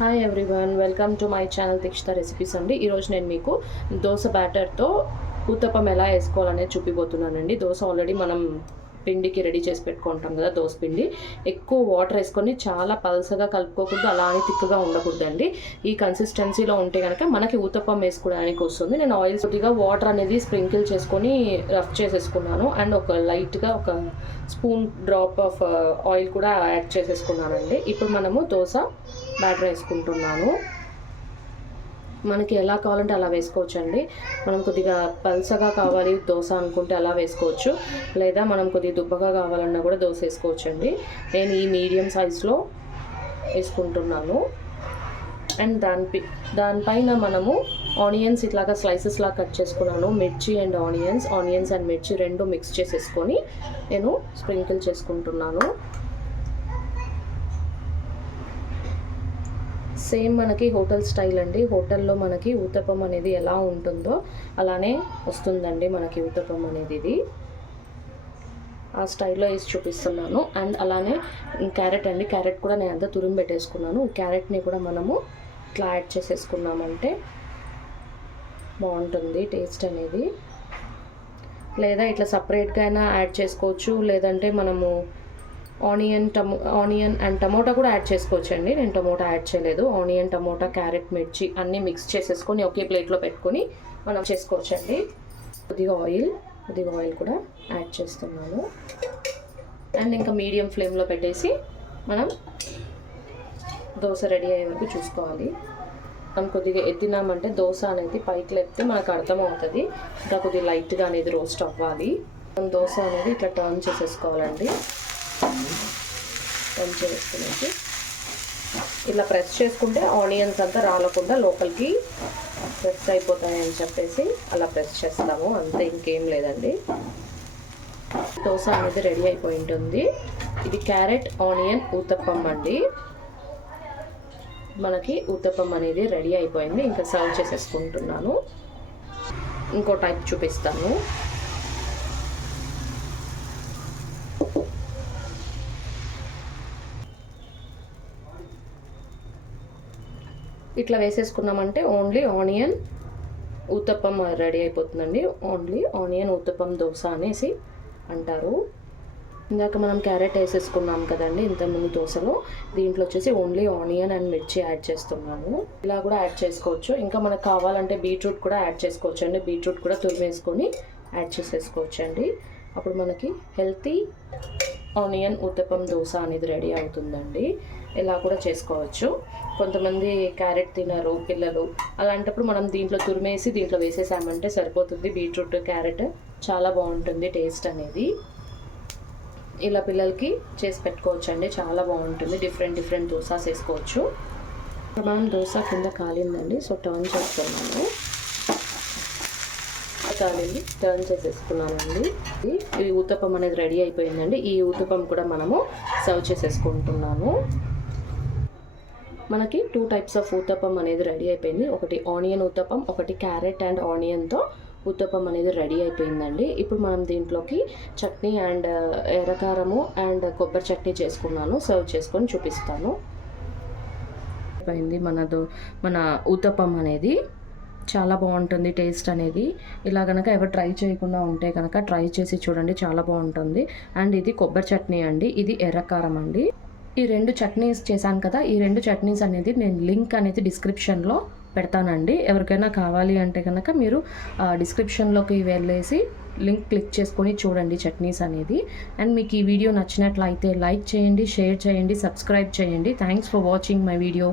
Hi everyone, welcome to my channel Dikshita recipes అండి. ఈరోజు నేను మీకు దోశ బ్యాటర్తో ఊతప్పం ఎలా వేసుకోవాలనేది చూపిపోతున్నానండి. దోశ ఆల్రెడీ మనం పిండికి రెడీ చేసి పెట్టుకుంటాం కదా, దోశ పిండి ఎక్కువ వాటర్ వేసుకొని చాలా పల్సగా కలుపుకోకూడదు, అలానే తిక్కుగా ఉండకూడదండి. ఈ కన్సిస్టెన్సీలో ఉంటే కనుక మనకి ఊతప్పం వేసుకోవడానికి వస్తుంది. నేను ఆయిల్ కొద్దిగా వాటర్ అనేది స్ప్రింకిల్ చేసుకొని రఫ్ చేసేసుకున్నాను అండ్ ఒక లైట్గా ఒక స్పూన్ డ్రాప్ ఆఫ్ ఆయిల్ కూడా యాడ్ చేసేసుకున్నానండి. ఇప్పుడు మనము దోశ బ్యాటర్ వేసుకుంటున్నాను. మనకి ఎలా కావాలంటే అలా వేసుకోవచ్చు అండి. మనం కొద్దిగా పల్సగా కావాలి దోశ అనుకుంటే అలా వేసుకోవచ్చు, లేదా మనం కొద్దిగా దుబ్బగా కావాలన్నా కూడా దోశ వేసుకోవచ్చు అండి. నేను ఈ మీడియం సైజులో వేసుకుంటున్నాను. అండ్ దానిపైన మనము ఆనియన్స్ ఇట్లాగా స్లైసెస్ లాగా కట్ చేసుకున్నాను. మిర్చి అండ్ ఆనియన్స్ అండ్ మిర్చి రెండు మిక్స్ చేసేసుకొని నేను స్ప్రింకిల్ చేసుకుంటున్నాను. సేమ్ మనకి హోటల్ స్టైల్ అండి. హోటల్లో మనకి ఊతప్పం అనేది ఎలా ఉంటుందో అలానే వస్తుందండి మనకి ఊతప్పం అనేది. ఇది ఆ స్టైల్లో వేసి చూపిస్తున్నాను. అండ్ అలానే క్యారెట్ అండి, క్యారెట్ కూడా నేను అంతా తురిమి పెట్టేసుకున్నాను. క్యారెట్ని కూడా మనము ఇట్లా యాడ్ చేసేసుకున్నామంటే బాగుంటుంది టేస్ట్ అనేది. లేదా ఇట్లా సపరేట్గా అయినా యాడ్ చేసుకోవచ్చు, లేదంటే మనము ఆనియన్ అండ్ టమోటా కూడా యాడ్ చేసుకోవచ్చు అండి. నేను టమోటా యాడ్ చేయలేదు. ఆనియన్, టమోటా, క్యారెట్, మిర్చి అన్నీ మిక్స్ చేసేసుకొని ఒకే ప్లేట్లో పెట్టుకొని మనం చేసుకోవచ్చు అండి. కొద్దిగా ఆయిల్ కూడా యాడ్ చేస్తున్నాను. అండ్ ఇంకా మీడియం ఫ్లేమ్లో పెట్టేసి మనం దోశ రెడీ అయ్యే వరకు చూసుకోవాలి. మనం కొద్దిగా ఎత్తినామంటే దోశ అనేది పైకి లేపితే మనకు అర్థమవుతుంది. ఇంకా కొద్దిగా లైట్గా అనేది రోస్ట్ అవ్వాలి. మనం దోశ అనేది ఇట్లా టర్న్ చేసేసుకోవాలండి. వేసుకునేసి ఇలా ప్రెస్ చేసుకుంటే ఆనియన్స్ అంతా రాలకుండా లోపలికి ప్రెస్ అయిపోతాయని చెప్పేసి అలా ప్రెస్ చేస్తాము, అంతే, ఇంకేం లేదండి. దోశ అనేది రెడీ అయిపోయి ఉంటుంది. ఇది క్యారెట్ ఆనియన్ ఊతప్పం అండి. మనకి ఊతప్పం అనేది రెడీ అయిపోయింది. ఇంకా సర్వ్ చేసేసుకుంటున్నాను. ఇంకో టైప్ చూపిస్తాను. ఇట్లా వేసేసుకున్నామంటే ఓన్లీ ఆనియన్ ఊతప్పం రెడీ అయిపోతుందండి. ఓన్లీ ఆనియన్ ఊతప్పం దోశ అనేసి అంటారు. ఇందాక మనం క్యారెట్ వేసేసుకున్నాం కదండి ఇంతకుముందు దోశలో, దీంట్లో వచ్చేసి ఓన్లీ ఆనియన్ అండ్ మిర్చి యాడ్ చేస్తున్నాను. ఇలా కూడా యాడ్ చేసుకోవచ్చు. ఇంకా మనకు కావాలంటే బీట్రూట్ కూడా యాడ్ చేసుకోవచ్చు అండి. బీట్రూట్ కూడా తురిమేసుకొని యాడ్ చేసేసుకోవచ్చు అండి. అప్పుడు మనకి హెల్తీ ఆనియన్ ఊతప్పం దోశ అనేది రెడీ అవుతుందండి. ఇలా కూడా చేసుకోవచ్చు. కొంతమంది క్యారెట్ తినరు పిల్లలు, అలాంటప్పుడు మనం దీంట్లో తురిమేసి దీంట్లో వేసేసామంటే సరిపోతుంది. బీట్రూట్, క్యారెట్ చాలా బాగుంటుంది టేస్ట్ అనేది. ఇలా పిల్లలకి చేసి పెట్టుకోవచ్చు అండి, చాలా బాగుంటుంది. డిఫరెంట్ దోసాస్ వేసుకోవచ్చు. మనం దోశ కింద కాలిందండి, సో టర్న్ చేస్తున్నాను. టర్న్ చేసేసుకున్నానండి. ఈ ఊతప్పం అనేది రెడీ అయిపోయిందండి. ఈ ఊతప్పం కూడా మనము సర్వ్ చేసేసుకుంటున్నాను. మనకి 2 టైప్స్ ఆఫ్ ఊతప్పం అనేది రెడీ అయిపోయింది. ఒకటి ఆనియన్ ఊతప్పం, ఒకటి క్యారెట్ అండ్ ఆనియన్తో ఊతప్పం అనేది రెడీ అయిపోయిందండి. ఇప్పుడు మనం దీంట్లోకి చట్నీ అండ్ ఎర్రకారము అండ్ కొబ్బరి చట్నీ చేసుకున్నాను. సర్వ్ చేసుకొని చూపిస్తాను. అయిపోయింది మన ఊతప్పం అనేది. చాలా బాగుంటుంది టేస్ట్ అనేది. ఇలా కనుక ఎవరు ట్రై చేయకుండా ఉంటే కనుక ట్రై చేసి చూడండి, చాలా బాగుంటుంది. అండ్ ఇది కొబ్బరి చట్నీ అండి, ఇది ఎర్రకారం అండి. ఈ 2 చట్నీస్ చేశాను కదా, ఈ 2 చట్నీస్ అనేది నేను లింక్ అనేది డిస్క్రిప్షన్లో పెడతానండి. ఎవరికైనా కావాలి అంటే కనుక మీరు డిస్క్రిప్షన్లోకి వెళ్ళేసి లింక్ క్లిక్ చేసుకొని చూడండి చట్నీస్ అనేది. అండ్ మీకు ఈ వీడియో నచ్చినట్లయితే లైక్ చేయండి, షేర్ చేయండి, సబ్స్క్రైబ్ చేయండి. Thanks for watching my video.